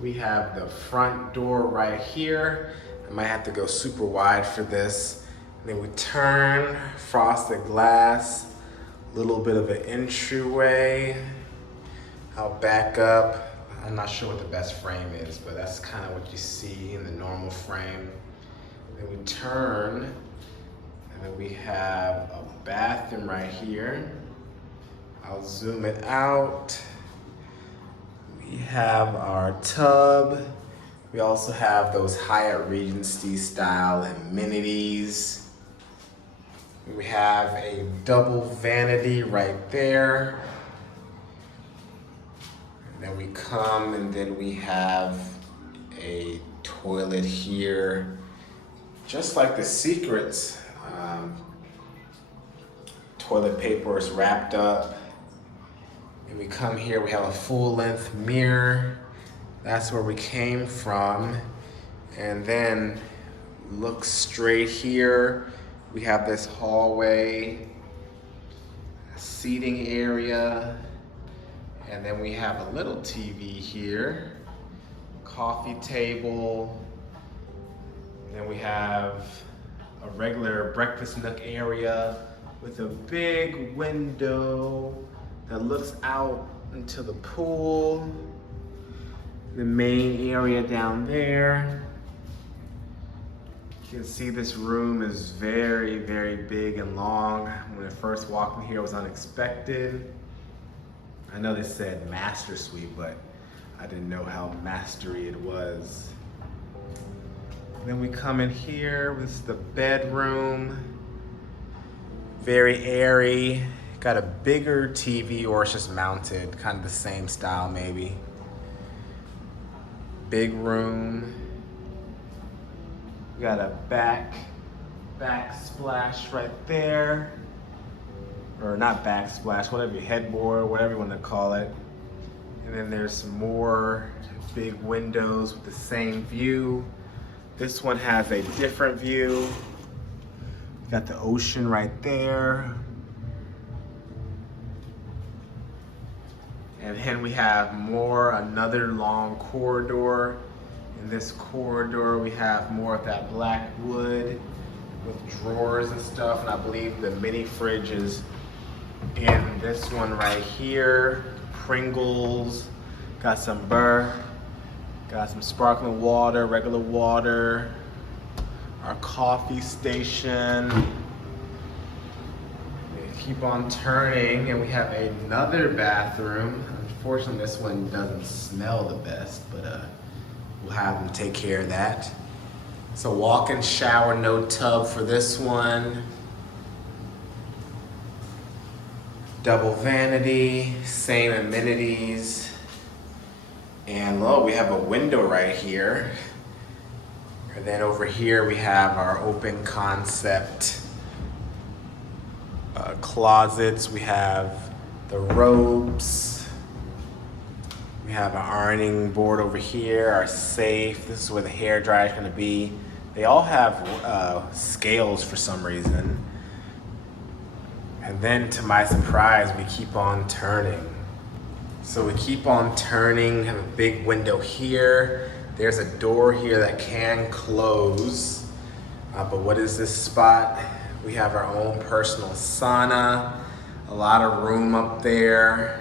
We have the front door right here. I might have to go super wide for this. And then we turn, frosted glass, a little bit of an entryway. I'll back up. I'm not sure what the best frame is, but that's kind of what you see in the normal frame. Then we turn, and then we have a bathroom right here. I'll zoom it out. We have our tub. We also have those Hyatt Regency style amenities. We have a double vanity right there. And then we come and then we have a toilet here. Just like the Secrets, toilet paper is wrapped up. And we come here, we have a full-length mirror. That's where we came from. And then look straight here. We have this hallway, seating area, and then we have a little TV here, coffee table. And then we have a regular breakfast nook area with a big window that looks out into the pool. The main area down there. You can see this room is very, very big and long. When I first walked in here, it was unexpected. I know they said master suite, but I didn't know how mastery it was. Then we come in here, this is the bedroom. Very airy. Got a bigger TV, or it's just mounted, kind of the same style maybe. Big room. We got a backsplash right there. Or not backsplash, whatever, headboard, whatever you want to call it. And then there's some more big windows with the same view. This one has a different view. Got the ocean right there. And then we have another long corridor. In this corridor, we have more of that black wood with drawers and stuff. And I believe the mini fridge is in this one right here. Pringles, got some burr, got some sparkling water, regular water, our coffee station. Keep on turning, and we have another bathroom. Unfortunately, this one doesn't smell the best, but we'll have them take care of that. So walk-in shower, no tub for this one. Double vanity, same amenities. And look, we have a window right here. And then over here we have our open concept closets. We have the robes. We have an ironing board over here, our safe. This is where the hair dryer is gonna be. They all have scales for some reason. And then to my surprise, we keep on turning. So we keep on turning, have a big window here. There's a door here that can close. But what is this spot? We have our own personal sauna, a lot of room up there,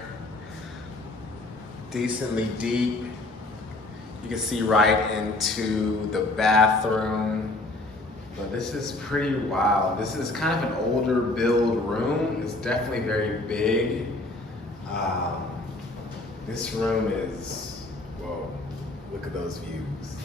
decently deep. You can see right into the bathroom. But this is pretty wild. This is kind of an older build room. It's definitely very big. This room is, whoa, look at those views.